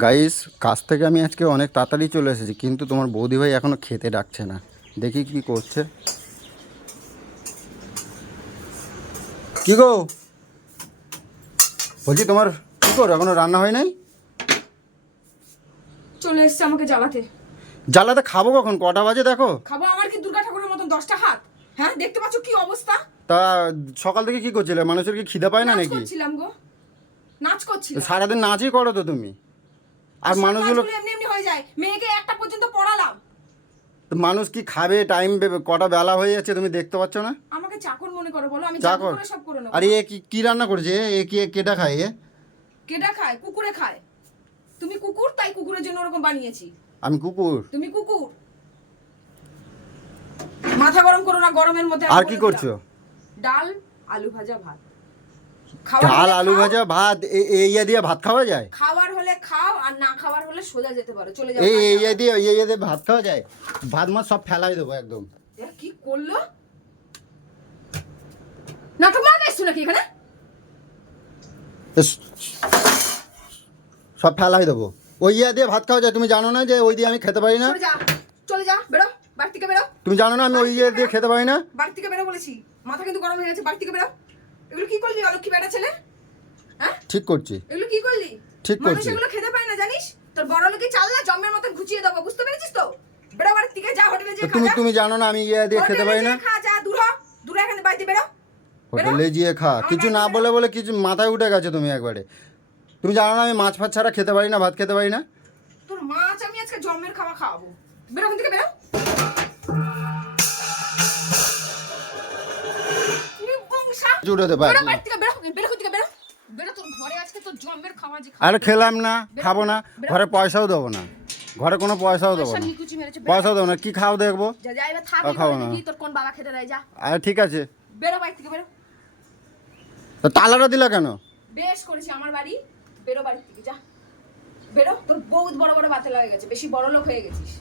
Guys, কাজ থেকে আমি আজকে অনেক তাড়াতাড়ি চলে এসেছি, কিন্তু তোমার বৌদি ভাই এখনো খেতে ডাকছে না। দেখি কি করছে। কি গো, বলছি তোমার কি করো, এখনো রান্না হয় নাই? চলে এসছে আমাকে জ্বালাতে। জ্বালাতে খাবো কখন? কটা বাজে দেখো। খাবো? আমার কি দুর্গা ঠাকুরের মতন 10টা হাত? হ্যাঁ, দেখতে পাচ্ছ কি অবস্থা? তা সকাল থেকে কি করছিলে? মানুষের কি খিদে পায় না নাচ নাকি? করছিলাম গো, নাচ করছিলাম। সারাদিন নাচই করো তো তুমি। আর সব মানুষগুলো, নাচগুলো এমনি এমনি হয়ে যায়। মেয়েকে একটা পর্যন্ত পড়ালাম। মানুষ কি খাবে? টাইম কটা বেলা হয়ে যাচ্ছে, তুমি দেখতে পাচ্ছ না? আমাকে চাকর মনে করো বলো? আমি জাদু চাকর? করে সব করে নেবো। আরে এ কি রান্না করেছে? কেটা খায় এ? কেডা খায়? কুকুরে খায়। তুমি কুকুর, তাই কুকুরের জন্য ওরকম বানিয়েছি। আমি কুকুর? তুমি কুকুর। মাথা গরম করো না, গরমের মধ্যে আর কি করছো? ডাল, আলু ভাজা, ভাত। ডাল, আলু ভাজা, ভাত, এই দিয়ে ভাত খাওয়া যায়? খাওয়ার হলে খাও, আর না খাওয়ার হলে সোজা যেতে পারো, চলে যাও। এই দিয়ে ভাত খাওয়া যায়? ভাত মাছ সব ফেলাই দেবো একদম। কি করলো? নাটক মারবে এসছো নাকি এখানে? সব ফেলাই দেবো। ওই দিয়ে ভাত খাওয়া যায়? তুমি জানো না যে ওই দিয়ে আমি খেতে পারি না? চলে যা, বেরো, বাড়ি থেকে বেরো। তুমি জানো না আমি ওই দিয়ে খেতে পারি না? বাড়ি থেকে বেরো বলেছি। মাথা কিন্তু গরম হয়ে গেছে, বাড়ি থেকে বেরো। এগুলো কি করলি অলক্ষী বেটা ছেলে? হ্যাঁ, ঠিক করছি। এগুলো কি করলি? ঠিক মানুষ করছি। এগুলো খেতে পারে না জানিস? তোর বড় লোকই চাল না, জম্মের মতন ঘুচিয়ে দেবো, বুঝতে পেরেছিস তো? বেরো বাড়ি থেকে, যা হোটেলে যেয়ে খা। তুমি জানো না আমি দিয়ে খেতে পারি না? খা, যা, দূর হ, দূরে এখানে বাড়িতে বেরো। হোটেলে গিয়ে খা। কিছু না বলে কিছু মাথায় উঠে গেছে তুমি একবারে। তুমি জানো না আমি মাছ ফাছ ছাড়া খেতে পারি না, ভাত খেতে পারি না? তোর মাছ আমি আজকে জম্মের খাওয়া খাওয়াবো। বেরো ওখান থেকে, বেরো। আরে খেলাম না, খাবো না, ঘরে পয়সাও দেবো না, ঘরে কোনো পয়সাও দেবো না, পয়সাও দেবো না। কি খাও দেখবো? খাবো না। আরে ঠিক আছে, তালাটা দিলা কেন? বেশ করেছি, আমার বাড়ি। বেরো বাড়ি থেকে, যা বেরো। তোর বহুত বড় বড় বাতে লাগে গেছে, বেশি বড় লোক হয়ে গেছিস।